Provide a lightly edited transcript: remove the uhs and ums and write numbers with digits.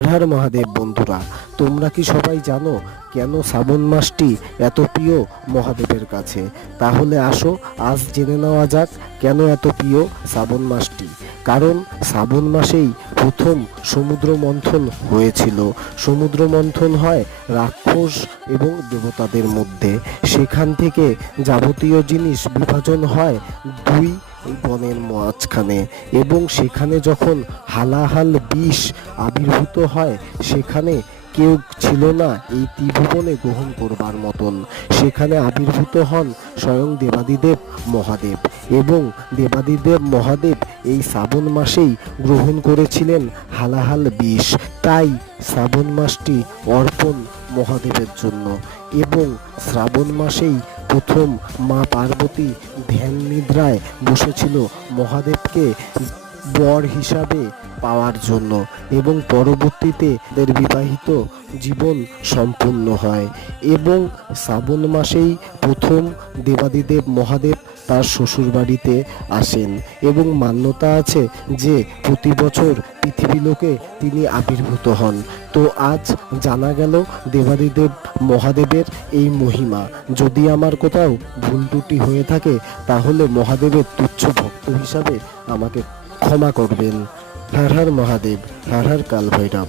হর মহাদেব। বন্ধুরা, তোমরা কি সবাই জানো কেন শ্রাবণ মাসটি এত প্রিয় মহাদেবের কাছে? তাহলে আসো আজ জেনে নেওয়া যাক কেন এত প্রিয় শ্রাবণ মাসটি। কারণ শ্রাবণ মাসেই প্রথম সমুদ্র মন্থন হয়েছিল। সমুদ্র মন্থন হয় রাক্ষস এবং দেবতাদের মধ্যে। সেখান থেকে যাবতীয় জিনিস বিভাজন হয় দুই বনের মাঝখানে, এবং সেখানে যখন হালাহাল বিষ আবির্ভূত হয়, সেখানে কেউ ছিল না এই ত্রিভুবনে গ্রহণ করবার মতন। সেখানে আবির্ভূত হন স্বয়ং দেবাদিদেব মহাদেব, এবং দেবাদিদেব মহাদেব এই শ্রাবণ মাসেই গ্রহণ করেছিলেন হালাহাল বিষ। তাই শ্রাবণ মাসটি অর্পণ মহাদেবের জন্য। এবং শ্রাবণ মাসেই প্রথম মা পার্বতী ধ্যান নিদ্রায় বসেছিল মহাদেবকে বর হিসাবে পাওয়ার জন্য, এবং পরবর্তীতে তাদের বিবাহিত জীবন সম্পূর্ণ হয়। এবং শ্রাবণ মাসেই প্রথম দেবাদিদেব মহাদেব তার শ্বশুরবাড়িতে আসেন, এবং মান্যতা আছে যে প্রতি বছর পৃথিবীলোকে তিনি আবির্ভূত হন। তো আজ জানা গেল দেবাদিদেব মহাদেবের এই মহিমা। যদি আমার কোথাও ভুল ত্রুটি হয়ে থাকে তাহলে মহাদেবের তুচ্ছ ভক্ত হিসাবে আমাকে ক্ষমা করবেন। হর হর মহাদেব, হর হর কাল ভৈরব।